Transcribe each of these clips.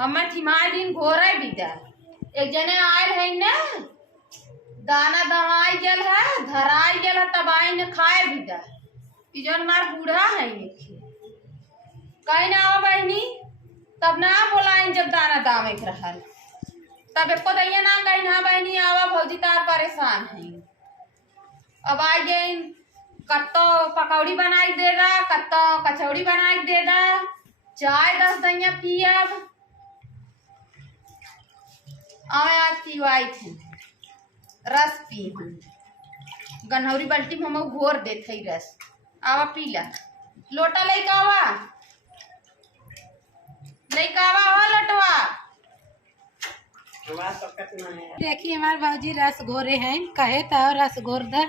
हमें थिमाई दिन घोरे बिदा एक जने आयल है ना दाना दवाई गल है धराई गल है तब आई ने खाए बिदा जन मार बूढ़ा है कहीं ना आओ बहनी तब ना बोलाई जब दाना दामे के रहा तब एको दैया ना कहीं ना बहनी आवा भौजी तार परेशान है। अब आ गई कत्तो पकौड़ी बनाई देगा कत्तो कचौड़ी बनाई देगा चाय 10 दैया पियब आवे आज पीवाई थे रस पी गन्हौरी बाल्टी में हम घोर देते रस आवा पीला लोटा लेके आवा हो लटवा। देखिए हमारे भाजी रस घोरे हैं कहे तो रस घोर दर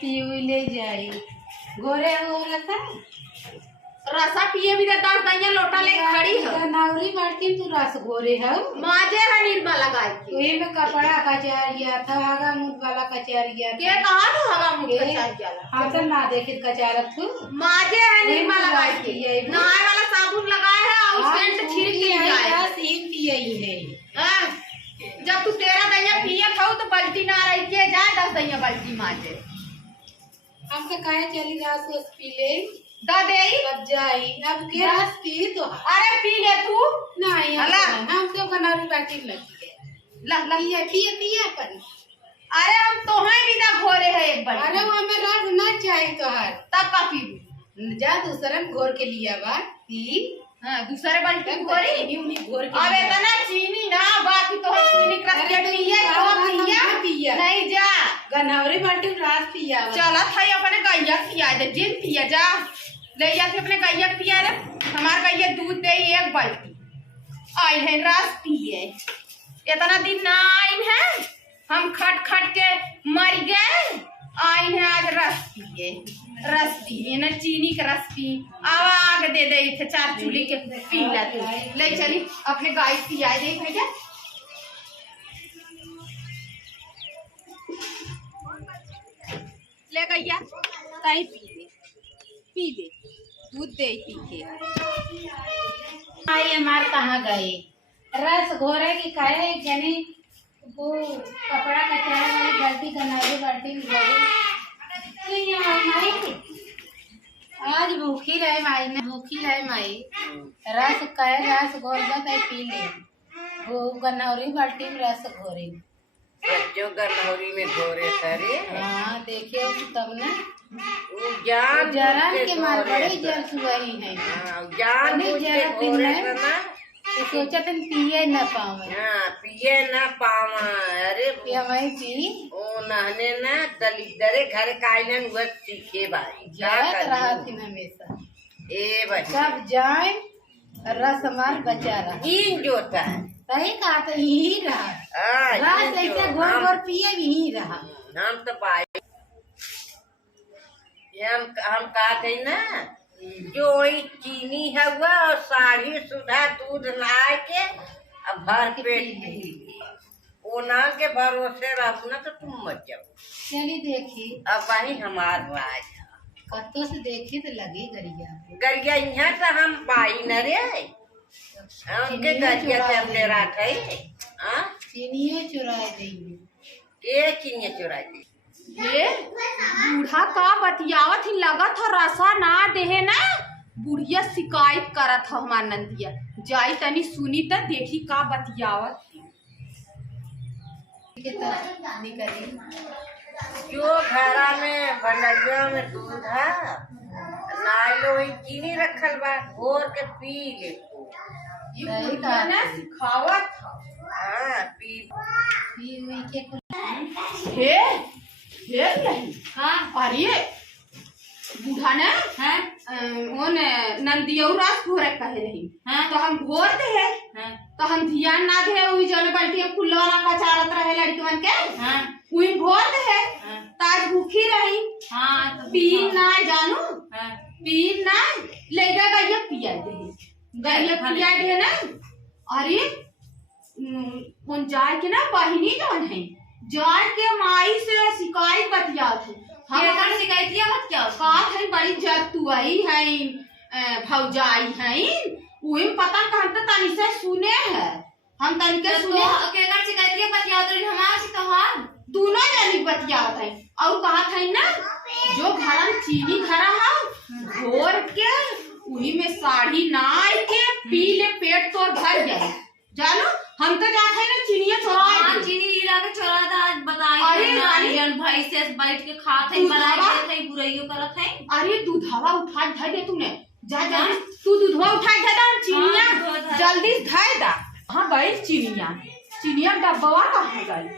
पी ले जाए घोरे हो रसा पिए भी 10 दैया लोटा ले खड़ी है नावरी बाल्टी तू रस घोरे है माजे है निर्मा लगाई वही में कपड़ा कचारिया था हगा मुद वाला कचारिया के कहा तो हगा मुद कचारिया हाँ तो ना देखे कचारत तू माजे है निर्मा लगाई के नहाए वाला साबुन लगाए है और सेंट छिड़क के जाए सीन पिए ही है। जब तू 13 दैया पिए था तो बाल्टी ना रही के जाए 10 दैया बाल्टी माजे हम तो कहे चली रस उस पी ले दा देई अब जाई अब के रस पी तो अरे पी ले तू नहीं हम तो गनारी बाटी लगी है ला ये पिए पर अरे हम तो हैं बिना घोरे है एक बार अरे वो हमें रस ना चाहिए तो हर तब का पी जा दूसरा में घोर के लिया बा पी हां दूसरे बाल्टी घोरी उन्हीं घोर के अब इतना चीनी ना बाकी तो चीनी क्रश पिया नहीं जा गनावरी बाटी रस पिया चला था अपने गैया पिया दे जिन पिया जा ले जा अपने गैया पिया रे हमार गैया दूध दे एक बाल्टी आई है रस पिए इतना दिन ना आई है हम खट खट के मर गए आई है आज रस पिए ना चीनी का रस पी आवाग दे दे थे 4 चूल्ही के पी ला तू ले चली अपने गाय पिया दे भैया ले गैया ताई पी दे दूध दे पी के आई हमार कहाँ गए रस घोरे की कहे जनी वो कपड़ा कचारे वाली बाल्टी गनारी बाल्टी आज भूखी रहे माई रस कहे रस घोर दे पी ले वो गनौरी बाल्टी में रस घोरे बच्चों गन्हौरी में घोरे सारे हाँ देखिए तब ना जान जरन के मार बड़े जर सुबह है जान तो सोचा तुम पिए न पावे पिए न पावा अरे हमें पी ओ नहने न दलिदरे घर काइलन हुआ सीखे भाई जात रहा थी हमेशा ए भाई सब जाए रस हमार बचा रहा इन जोता है सही कहा तो यही रहा रस ऐसे घोर घोर पिए यही रहा हम तो पाए हम कहते ना जो चीनी है हुआ और साढ़ी सुधा दूध नहा के अब भर पेट वो ना के भरोसे रहू ना तो तुम मत जाओ चली देखी अब वही हमार राज कत्तो से देखी तो लगी गरिया यहाँ से हम पाई न रे उनके गरिया से हमने रात है चीनिए चुराए देंगे के चीनिया चुराए दी ये बूढ़ा का बतियावत ही लगत है रसा ना देहे ना बुढ़िया शिकायत करत है हमार नंदिया जाई तनी सुनी त देखी का बतियावत जो घरा में बलरिया में दूध है नाइलो वही चीनी रखल बा घोर के पी ले ये ना सिखावत हाँ पी के हे नहीं हाँ अरे बूढ़ा ने नंदिया रस घोरे कहे रही तो हम घोर दे है तो हम ध्यान ना दे वही जल बाल्टी में खुला वाला कचारत रहे लड़कन के वही घोर दे है ताज भूखी रही तो पी ना जानू पी ना ले गैया पिया दे ना अरे कौन जाए के ना बहिनी जौन है जाए के माई से शिकायत बतिया थे हम शिकायत है बड़ी जब तू आई है भौजाई है वही पता कहते तनी से सुने हम तनिके तो सुने केकर शिकायत के बतिया तो हमार से कहा दोनों जनी बतियावत है और कहा था ना जो घरन चीनी धरा है घोर के उही में साड़ी नाई के पी ले पेट तोर भर जाए जानो हम तो जाते हैं ना चीनिया चोराए हां चीनी ला के चोरा दा आज बताई अरे नारियल भाई से बैठ के खात है बनाई देत है बुराइयो करत है अरे दूधवा उठा धर दे तूने जा जा तू दूधवा उठा दे दा चीनिया जल्दी धर दा हां गई चीनिया डब्बवा कहां गई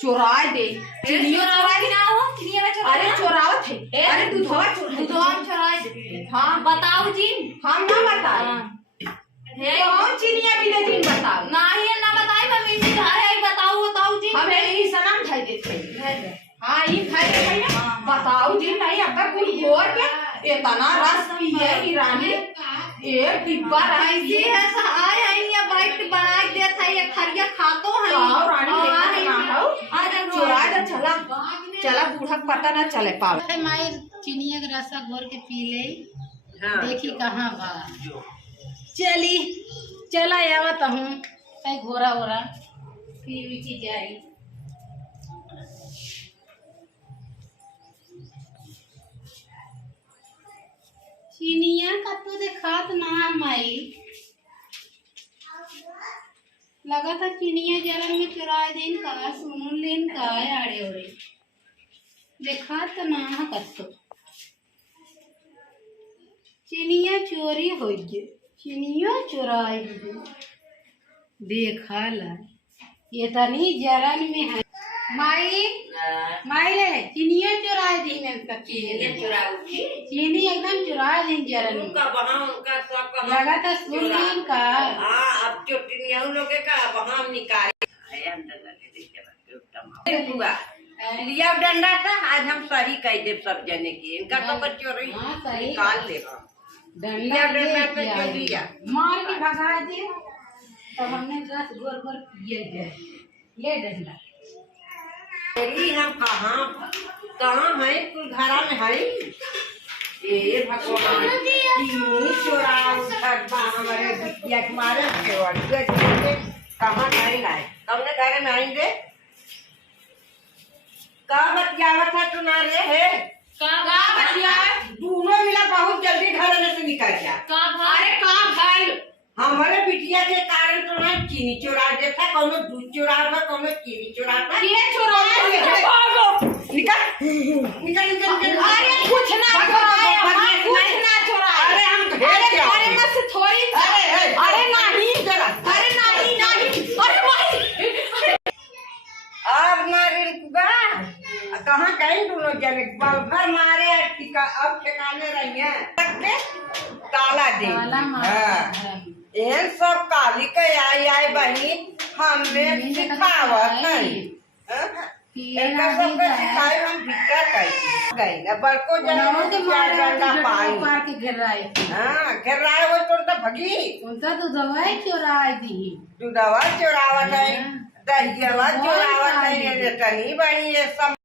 चोराए दे चीनिया चोराए ना हो चीनिया में चोरा अरे चोरावत है अरे दूधवा चोराए दे हां बताओ जी हम ना बताए है कौन चीनिया बिना दिन बताओ नहीं ना बताई मम्मी जी है बताओ जी हम यही सनम धर देते हाँ ये धर दे भैया बताओ जी नहीं अब तक कुल घोर के इतना रस पिए की रानी एक डिब्बा ऐसी है आए है या बैठ बना देत है ये खरिया खातो है और रानी देखा ना हो आज चुरा दे चला बूढ़ा पता ना चले पावे माई चीनिया के रसा घोर के पी ले देखी कहाँ बा चली चला आवत हूँ कहीं घोरा वोरा पी उची जाई चीनिया का तो देखात ना माई लगा था चीनिया जलन में चुराए दिन का सुन लेन का आड़े ओड़े देखात ना कतो चीनिया चोरी हो गए चीनिया चुराई देखा ला ये तनी जरन में है माई माई रे चीनिया चुराई दी ने का चीनी एकदम चुराई दी जरन में उनका वहाँ उनका सब कहाँ लगा था सुन लेन का हाँ अब चोटिनिया उन लोग का वहाँ हम निकाले हुआ लिया डंडा था आज हम सही कह दे सब जने की इनका तो बच्चों रही हाँ, सही। निकाल ले डंडा डंडा पे ले जो दिया मार के भगा दे तब हमने रस गोर गोर पिए गए ले डंडा तेरी हम कहाँ है कुल घरा में है ये भगवान चीनी चोरा उठा हमारे बिटिया के मारे कहाँ नहीं लाए तुमने घरे में आएंगे का बतियावत है तुम्हारे है का बतिया दोनों मिला बहुत जल्दी घर में से निकल जा का भाई का भाई हमारे बिटिया के कारण तो ना चीनी चुरा देता कौनो दूध चुरा था कौनो चीनी चुरा था ये चुराया निकल अरे कुछ ना चुराया कुछ ना चुराया अरे हम अरे मत से थोड़ी अरे नहीं अरे नहीं अरे भाई अब नारियलकुबा कहाँ गए दोनों जने बल भर मारे अब ठिकाने रही है ताला दे सब काली के आई बही हमें सिखावत इनका सब सिखाए हम भिक्का गई ना बड़को जन के डंडा पाई पार के घेर रहा है हाँ घेर रहा है वो तो भगी उनका तो दवाई चुराई दी दूधवा चुरावत है दहियावा चुरावत है ये तनी बड़ी ये सब